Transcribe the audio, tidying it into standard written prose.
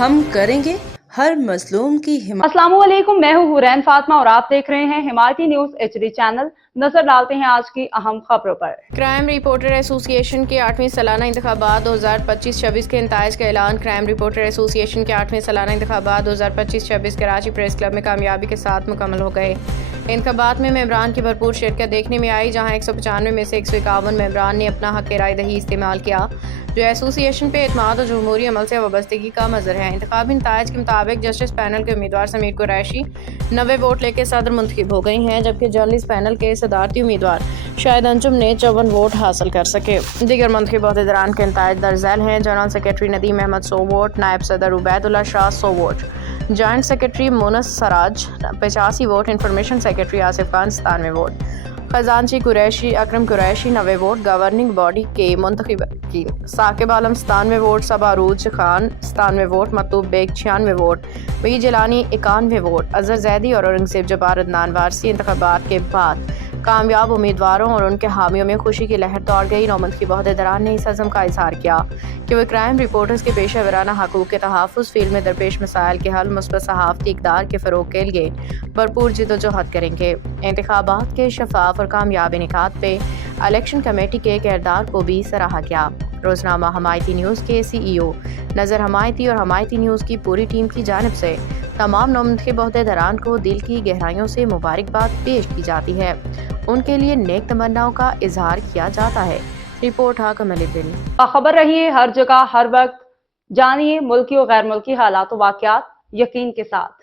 ہم کریں گے ہر مظلوم کی حمایت۔ السلام علیکم، میں ہوں حورین فاطمہ اور آپ دیکھ رہے ہیں حمایتی نیوز HD چینل۔ نظر ڈالتے ہیں آج کی اہم خبروں پر۔ کرائم رپورٹر ایسوسی ایشن کے 8ویں سالانہ انتخابات 2025-26 کے نتائج کا اعلان۔ کرائم رپورٹر ایسوسی ایشن کے 8ویں سالانہ انتخابات 2025-26 کراچی پریس کلب میں کامیابی کے ساتھ مکمل ہو گئے۔ انتخابات میں ممبران کی بھرپور شرکت دیکھنے میں آئی، جہاں 195 میں سے 151 ممبران نے اپنا حق رائے دہی استعمال کیا، جو ایسوسی ایشن پہ اعتماد اور جمہوری عمل سے وابستگی کا مظہر ہے۔ انتخابی نتائج کے مطابق جسٹس پینل کے امیدوار سمیر قریشی 90 ووٹ لے کے صدر منتخب ہو گئی ہیں، جبکہ جرنلسٹ پینل کے صدارتی امیدوار شاہد انجم نے 54 ووٹ حاصل کر سکے۔ دیگر منتخب عہدیداران کے نتائج درج ذیل ہیں۔ General secretary Nadeem Ahmed 100 vote, نائب صدر Ubaid Ullah Shah 100 vote, joint secretary Moonis Siraj 85 vote, information secretary Asif Khan 97 vote, خزانچی Qureshi Akram Qureshi 90 vote, governing body کے منتخب اراکین Saqib Alam 97 vote, Saba Urooj Khan 97 vote, Matloob Baig 96 vote, V Jilani 91 vote, Azhar Zaidi اور اورنگزیب جبار عدنان وارثی۔ انتخابات کے بعد کامیاب امیدواروں اور ان کے حامیوں میں خوشی کی لہر دوڑ گئی۔ نو منتخب عہدیداران نے اس عزم کا اظہار کیا کہ وہ کرائم رپورٹرز کے پیشہ ورانہ حقوق کے تحفظ، فیلڈ میں درپیش مسائل کے حل، مثبت صحافتی اقدار کے فروغ کے لیے بھرپور جدوجہد کریں گے۔ انتخابات کے شفاف اور کامیاب انعقاد پہ الیکشن کمیٹی کے کردار کو بھی سراہا گیا۔ روزنامہ حمایتی نیوز کے CEO نذر حمایتی اور حمایتی نیوز کی پوری ٹیم کی جانب سے تمام نو منتخب عہدیداران کو دل کی گہرائیوں سے مبارکباد پیش کی جاتی ہے۔ ان کے لیے نیک تمناؤں کا اظہار کیا جاتا ہے۔ رپورٹ حاکم علی دل۔ باخبر رہیے ہر جگہ ہر وقت، جانیے ملکی و غیر ملکی حالات و واقعات یقین کے ساتھ۔